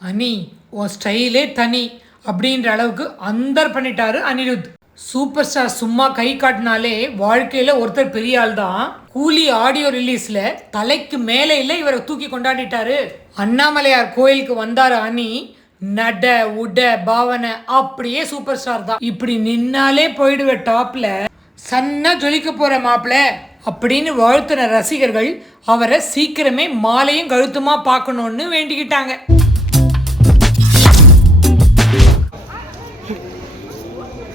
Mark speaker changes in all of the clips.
Speaker 1: அனி உன் ஸ்டைலே தனி அப்படின்ற அளவுக்கு அந்தர் பண்ணிட்டாரு அனிருத். சூப்பர் ஸ்டார் சும்மா கை காட்டினாலே வாழ்க்கையில் ஒருத்தர் பெரிய ஆள் தான் கூலி ஆடியோ ரிலீஸில் தலைக்கு மேலே இல்லை இவரை தூக்கி கொண்டாடிட்டாரு. அண்ணாமலையார் கோயிலுக்கு வந்தார் அனி. நட உட பாவனை அப்படியே சூப்பர் ஸ்டார் தான். இப்படி நின்னாலே போயிடுவ டாப்பில் சன்னா ஜொலிக்க போகிற மாப்பிள அப்படின்னு வாழ்த்தின ரசிகர்கள் அவரை சீக்கிரமே மாலையும் கழுத்துமாக பார்க்கணுன்னு வேண்டிக்கிட்டாங்க.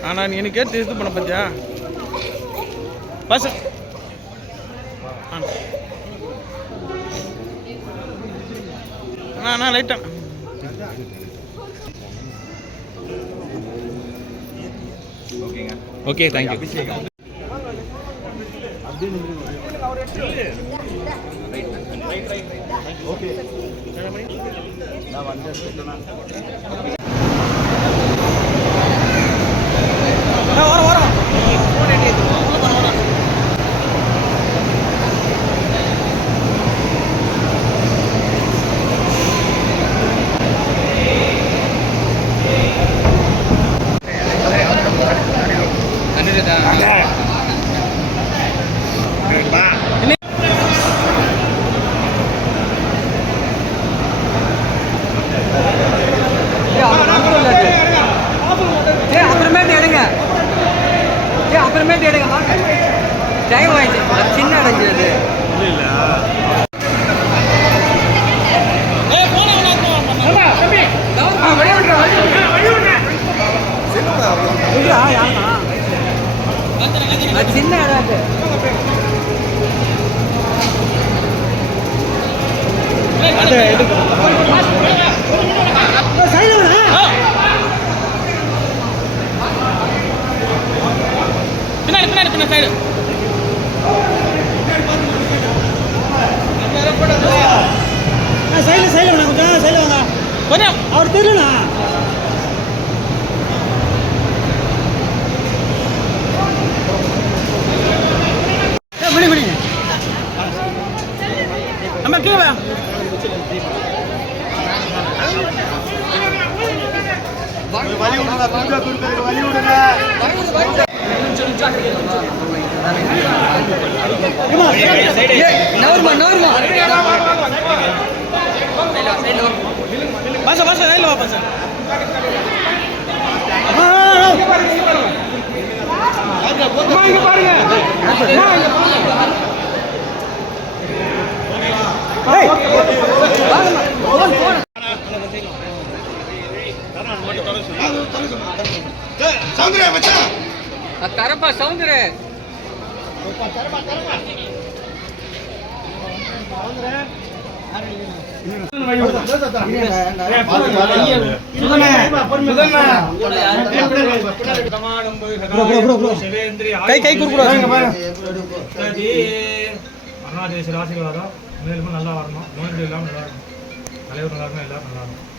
Speaker 2: ஆனா நீ எனக்கு கேட்டு இது பண்ண பத்தியா? பஸ் அண்ணா லைட்டா ஓகே தேங்க்யூ
Speaker 3: ஏய் அப்புறமேட்டு எடுங்க ஏய் அப்புறமேட்டு எடுங்க டைம் ஆயிடுச்சு. சின்ன அடைஞ்சு அது. ஆ, வெளிய
Speaker 2: சைடு.
Speaker 4: சைடில் சைடில் வாங்க கொஞ்சம் சைடில் வாங்க.
Speaker 2: கொஞ்சம்.
Speaker 4: அவர் தெரியலண்ணா மணி மணி
Speaker 2: நம்ம கீழே வா.
Speaker 3: நவருமா நவருமா
Speaker 2: பாச பாச ரைட்ல வா பாச
Speaker 3: கரப்பா சவுந்தரு.
Speaker 2: கை கை குடுக்குறோம்
Speaker 5: அருணாச்சலேஸ்வர ஆசீர்வாதம் மேலும் நல்லா வரணும். நோய் நொடி இல்லாமல் நல்லா இருக்கணும். தலைவர் நல்லா இருக்கணும் எல்லாரும் நல்லா இருக்கணும்.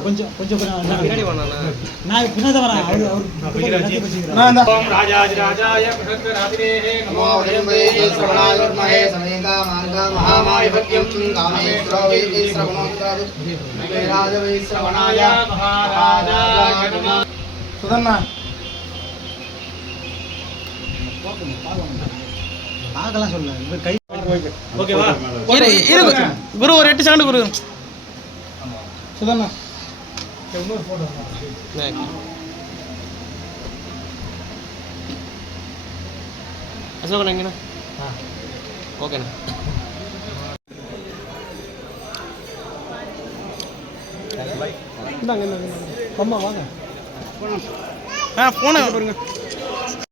Speaker 4: கொஞ்சம் கொஞ்சம் நான் பின்னாடி வரேன். அவர் அவர்
Speaker 5: ராஜாதிராஜாய பிரசத்வராதிரேஹே நமோ வயம்பே
Speaker 6: ஸ்ரவணாய வித்மஹே சமேதா மார்கா மகாமாய பத்யம் காமே ஸ்ரவே ஸ்ரவணோத்ராது ராஜவே ஸ்ரவணாய
Speaker 5: மகாராஜாய நமோ
Speaker 2: சுதன்னா பாருங்க.
Speaker 4: பார்க்கலாம் சொல்ல. இவர் கை
Speaker 5: ஓகேவா
Speaker 2: குரு ஒரு எட்டு செகண்ட் குரு. சுதண்ணா
Speaker 5: இன்னொரு போட்டோ
Speaker 2: அசோகன் எங்கண்ணா? ஓகேண்ணா. இந்தாங்க இந்தாங்க அம்மா வாங்க. ஆ போன பாருங்க.